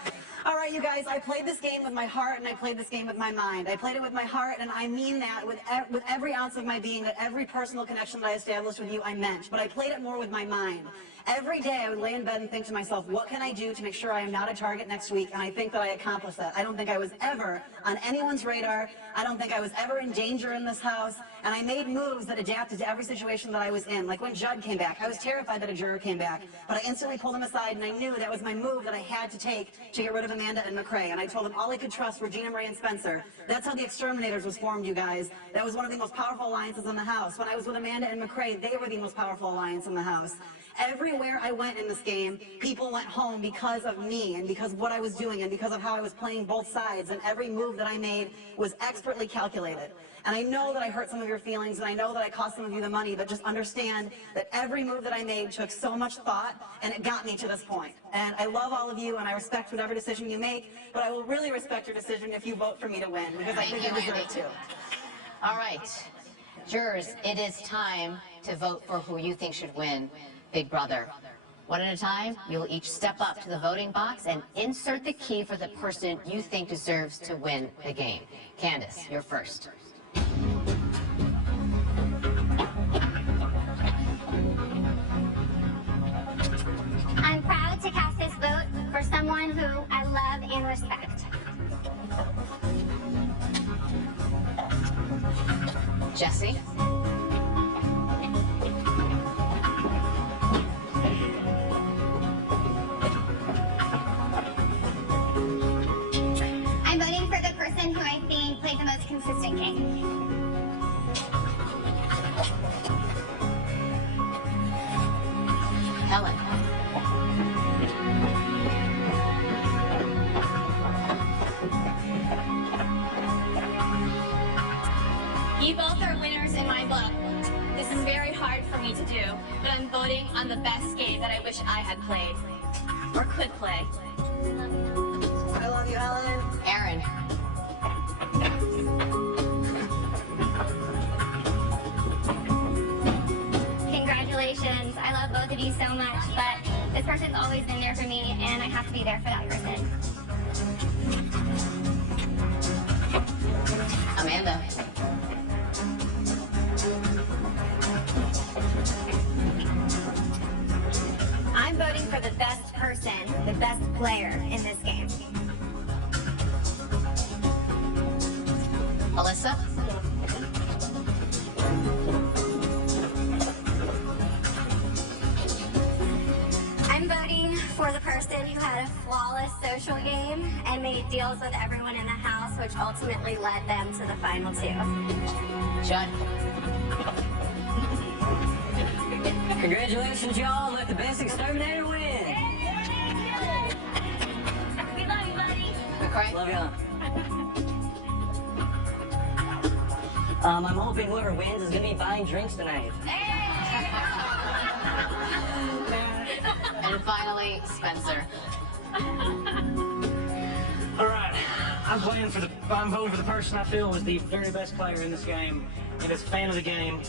All right, you guys, I played this game with my heart, and I played this game with my mind. I played it with my heart, and I mean that with every ounce of my being, that every personal connection that I established with you, I meant. But I played it more with my mind. Every day I would lay in bed and think to myself, what can I do to make sure I am not a target next week? And I think that I accomplished that. I don't think I was ever on anyone's radar. I don't think I was ever in danger in this house. And I made moves that adapted to every situation that I was in. Like when Judd came back, I was terrified that a juror came back. But I instantly pulled him aside, and I knew that was my move that I had to take to get rid of Amanda and McCrae. And I told them all I could trust were Gina Marie and Spencer. That's how the Exterminators was formed, you guys. That was one of the most powerful alliances in the house. When I was with Amanda and McCrae, they were the most powerful alliance in the house. Everywhere I went in this game, people went home because of me and because of what I was doing and because of how I was playing both sides, and every move that I made was expertly calculated. And I know that I hurt some of your feelings, and I know that I cost some of you the money, but just understand that every move that I made took so much thought, and it got me to this point. And I love all of you, and I respect whatever decision you make, but I will really respect your decision if you vote for me to win, because I think you deserve it too. All right, jurors, it is time to vote for who you think should win Big Brother. One at a time, you'll each step up to the voting box and insert the key for the person you think deserves to win the game. Candace, you're first. I'm proud to cast this vote for someone who I love and respect. Jesse. I'm voting for the person who I think played the most consistent game. Helen. You both are winners in my book. This is very hard for me to do, but I'm voting on the best game that I wish I had played. Or could play. I love you, Ellen. Aaron. Congratulations. I love both of you so much, but this person's always been there for me, and I have to be there for that person. Amanda. I'm voting for the best person, the best player in this game. Alyssa. I'm voting for the person who had a flawless social game and made deals with everyone in the house, which ultimately led them to the final two. Judd. Congratulations, y'all. Let the best exterminator win. We love you, buddy. McCray. Love y'all. I'm hoping whoever wins is going to be buying drinks tonight. And finally, Spencer. All right, I'm voting for the person I feel was the very best player in this game, and as a fan of the game,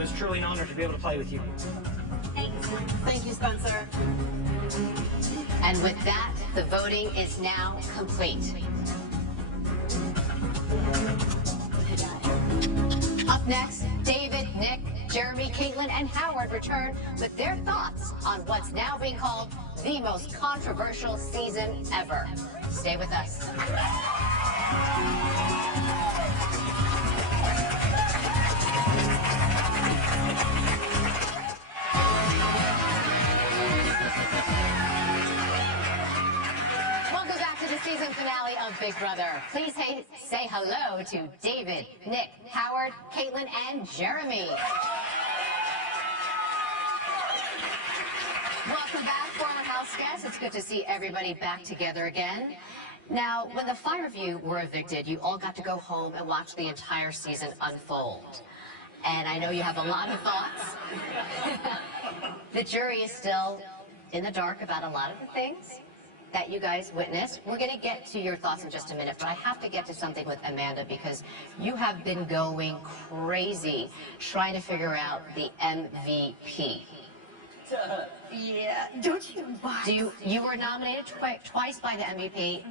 it's truly an honor to be able to play with you. Thank you, Spencer. And with that, the voting is now complete. Up next, David, Nick, Jeremy, Caitlin, and Howard return with their thoughts on what's now being called the most controversial season ever. Stay with us. Welcome back to the season finale of Big Brother. Please say hello to David, Nick, Howard, Caitlin, and Jeremy. Welcome back, former house guests. It's good to see everybody back together again. Now, when the 5 of you were evicted, you all got to go home and watch the entire season unfold. And I know you have a lot of thoughts. The jury is still in the dark about a lot of the things that you guys witnessed. We're going to get to your thoughts in just a minute, but I have to get to something with Amanda because you have been going crazy trying to figure out the MVP. Yeah, don't you? You were nominated twice by the MVP.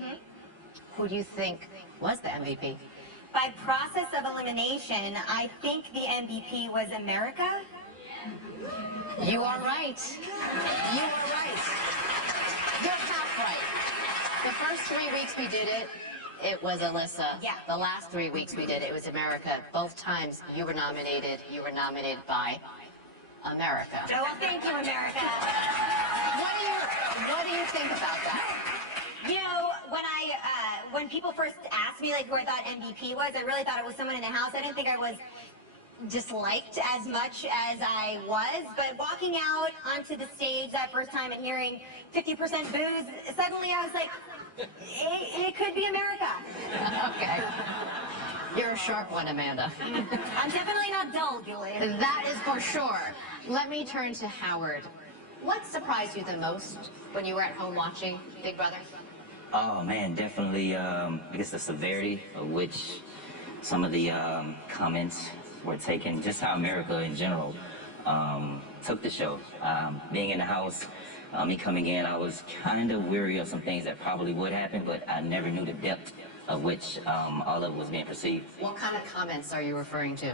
Who do you think was the MVP? By process of elimination, I think the MVP was America. You are right. You are right. You're half right. The first 3 weeks we did it, it was Alyssa. Yeah. The last 3 weeks we did it, it was America. Both times you were nominated by America. Oh, well, thank you, America. What do you think about that? You know, when people first asked me like who I thought MVP was, I really thought it was someone in the house. I didn't think I was disliked as much as I was, but walking out onto the stage that first time and hearing 50% boos, suddenly I was like, it could be America. Okay. You're a sharp one, Amanda. I'm definitely not dull, Julie. That is for sure. Let me turn to Howard. What surprised you the most when you were at home watching Big Brother? Oh man, definitely, I guess the severity of which some of the comments were taken, just how America in general took the show. Being in the house, me coming in, I was kind of weary of some things that probably would happen, but I never knew the depth of which all of it was being perceived. What kind of comments are you referring to?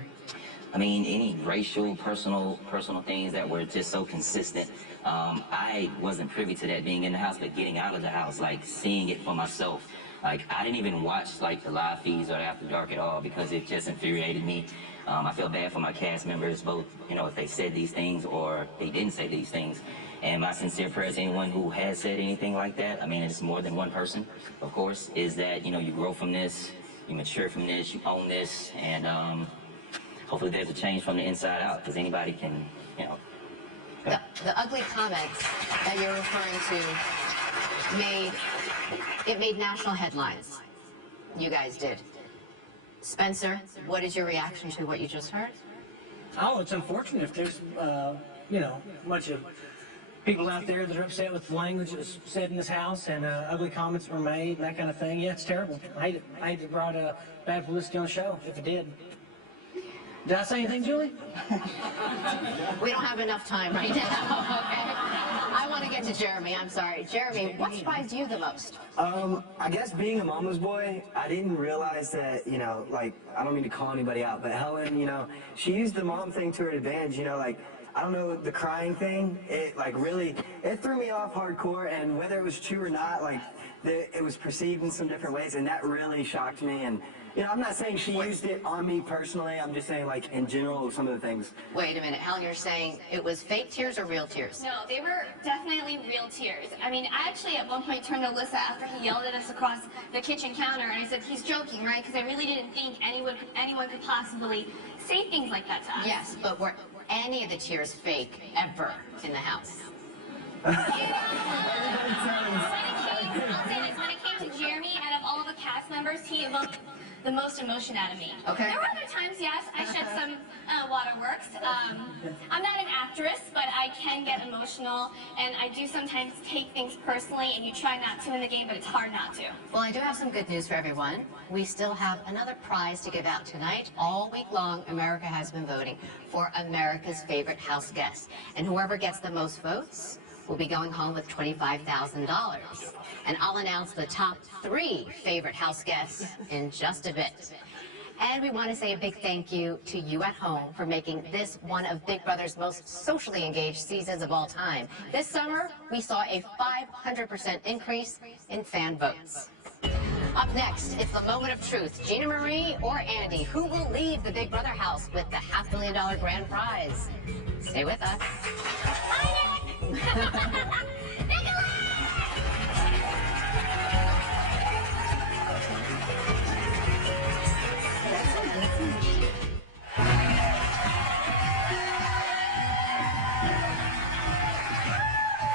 I mean, any racial, personal things that were just so consistent. I wasn't privy to that being in the house, but getting out of the house, like seeing it for myself. Like, I didn't even watch like the live feeds or After Dark at all because it just infuriated me. I feel bad for my cast members, both, you know, if they said these things or they didn't say these things. And my sincere prayers to anyone who has said anything like that, I mean, it's more than one person, of course, is that, you know, you grow from this, you mature from this, you own this, and hopefully there's a change from the inside out, because anybody can, you know. The ugly comments that you're referring to made national headlines. You guys did. Spencer, what is your reaction to what you just heard? Oh, it's unfortunate if there's, you know, a bunch of people out there that are upset with the language that was said in this house and ugly comments were made and that kind of thing. Yeah, it's terrible. I hate it. I hate it brought bad publicity on the show, if it did. Did I say anything, Julie? We don't have enough time right now, okay? I want to get to Jeremy. I'm sorry. Jeremy, what surprised you the most? I guess being a mama's boy, I didn't realize that, you know, like, I don't mean to call anybody out, but Helen, you know, she used the mom thing to her advantage, you know, like, I don't know, the crying thing, it, like, really, it threw me off hardcore, and whether it was true or not, like, it was perceived in some different ways, and that really shocked me, and, you know, I'm not saying she used it on me personally, I'm just saying, like, in general, some of the things. Wait a minute, Helen, you're saying it was fake tears or real tears? No, they were definitely real tears. I mean, I actually at one point turned to Alyssa after he yelled at us across the kitchen counter, and I said, he's joking, right? Because I really didn't think anyone could possibly say things like that to us. Yes, but were any of the tears fake ever in the house? I'll say this, when it came to Jeremy, out of all of the cast members, he evoked the most emotion out of me. Okay. There were other times, yes, I shed some waterworks. I'm not an actress, but I can get emotional, and I do sometimes take things personally, and you try not to in the game, but it's hard not to. Well, I do have some good news for everyone. We still have another prize to give out tonight. All week long, America has been voting for America's favorite house guest. And whoever gets the most votes will be going home with $25,000. And I'll announce the top 3 favorite house guests in just a bit. And we want to say a big thank you to you at home for making this one of Big Brother's most socially engaged seasons of all time. This summer, we saw a 500% increase in fan votes. Up next, it's the moment of truth. Gina Marie or Andy, who will leave the Big Brother house with the $500,000 grand prize? Stay with us.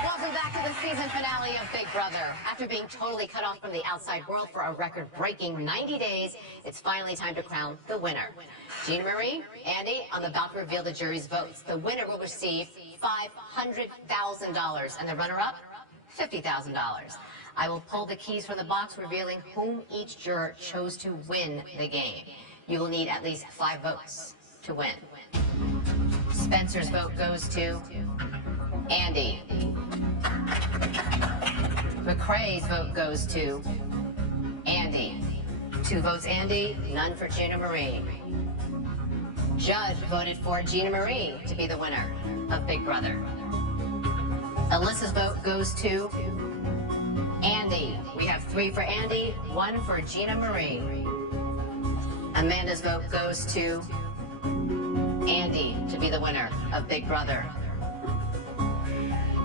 Welcome back to the season finale of Big Brother. After being totally cut off from the outside world for a record-breaking 90 days, it's finally time to crown the winner. Gina Marie, Andy, I'm about to reveal the jury's votes. The winner will receive $500,000, and the runner-up, $50,000. I will pull the keys from the box, revealing whom each juror chose to win the game. You will need at least 5 votes to win. Spencer's vote goes to Andy. McCrae's vote goes to Andy. 2 votes Andy, none for Gina Marie. Judd voted for Gina Marie to be the winner of Big Brother. Alyssa's vote goes to Andy. We have 3 for Andy, 1 for Gina Marie. Amanda's vote goes to Andy to be the winner of Big Brother.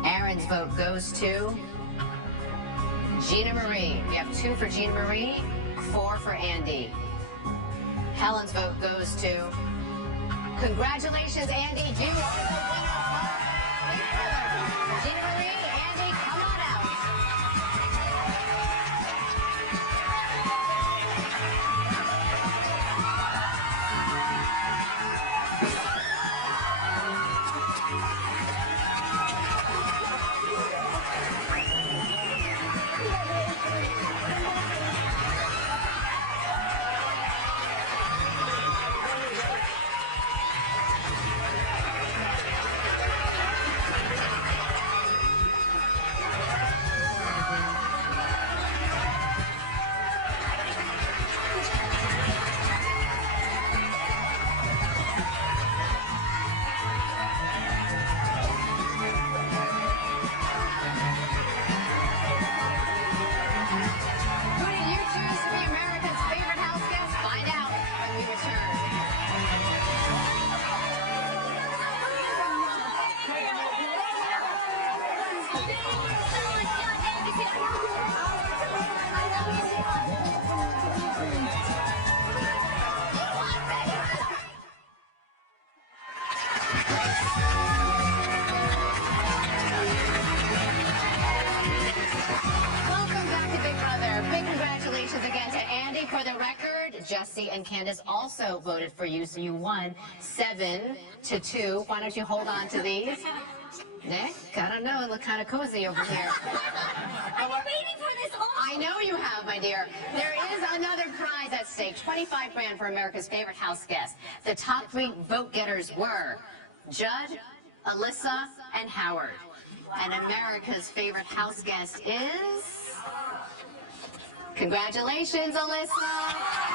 Aaron's vote goes to Gina Marie. We have 2 for Gina Marie, 4 for Andy. Helen's vote goes to... Congratulations, Andy. You are the winner of Big Brother. Gina Marie, Andy, come on out. Jesse and Candace also voted for you, so you won 7-2. Why don't you hold on to these? Nick, I don't know, it looked kind of cozy over here. I've been waiting for this all. I know you have, my dear. There is another prize at stake, 25 grand for America's favorite house guest. The top 3 vote getters were Judd, Alyssa, and Howard. And America's favorite house guest is... Congratulations, Alyssa!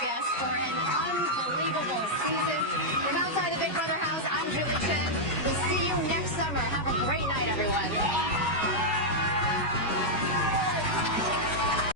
Guests for an unbelievable